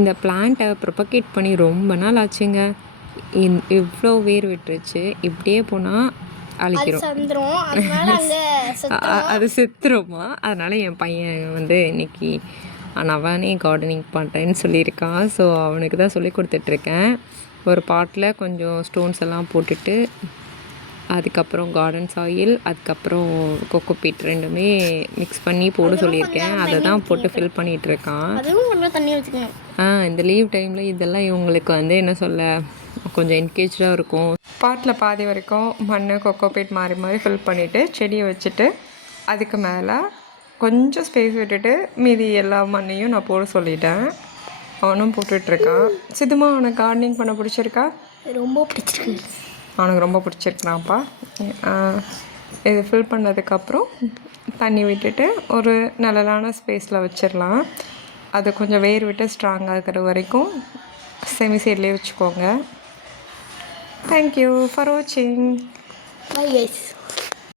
இந்த பிளான்ட்டை ப்ரொபகேட் பண்ணி ரொம்ப நாள் ஆச்சுங்க. இவ்வளோ வேர் விட்டுருச்சு. இப்படியே போனால் அழிக்கிறோம், அது செத்துருமா. அதனால் என் பையன் வந்து இன்னைக்கு அவனே கார்டனிங் பண்ணுறேன்னு சொல்லியிருக்கான். ஸோ அவனுக்கு தான் சொல்லி கொடுத்துட்ருக்கேன். ஒரு பாட்டில் கொஞ்சம் ஸ்டோன்ஸ் எல்லாம் போட்டுட்டு அதுக்கப்புறம் கார்டன் சாயில், அதுக்கப்புறம் கொக்கோபீட் ரெண்டுமே மிக்ஸ் பண்ணி போட சொல்லியிருக்கேன். அதை தான் போட்டு ஃபில் பண்ணிகிட்ருக்கான். இந்த லீவ் டைமில் இதெல்லாம் இவங்களுக்கு வந்து என்ன சொல்ல கொஞ்சம் என்கேஜாக இருக்கும். பாட்டில் பாதி வரைக்கும் மண் கொக்கோபீட் மாறி மாறி ஃபில் பண்ணிவிட்டு செடியை வச்சுட்டு அதுக்கு மேலே கொஞ்சம் ஸ்பேஸ் விட்டுட்டு மீதி எல்லா மண்ணையும் நான் போட சொல்லிட்டேன். அவனும் போட்டுட்ருக்கான். சிதுமா, அவனுக்கு கார்டனிங் பண்ண பிடிச்சிருக்கா? ரொம்ப பிடிச்சிருக்கு. அவனுக்கு ரொம்ப பிடிச்சிருக்குனாப்பா. இது ஃபில் பண்ணதுக்கப்புறம் தண்ணி விட்டுட்டு ஒரு நிழலான ஸ்பேஸில் வச்சிடலாம். அது கொஞ்சம் வேர் விட்டு ஸ்ட்ராங்காக இருக்கிற வரைக்கும் செமி சைட்லேயே வச்சுக்கோங்க. தேங்க்யூ ஃபார் வாட்சிங். Bye guys.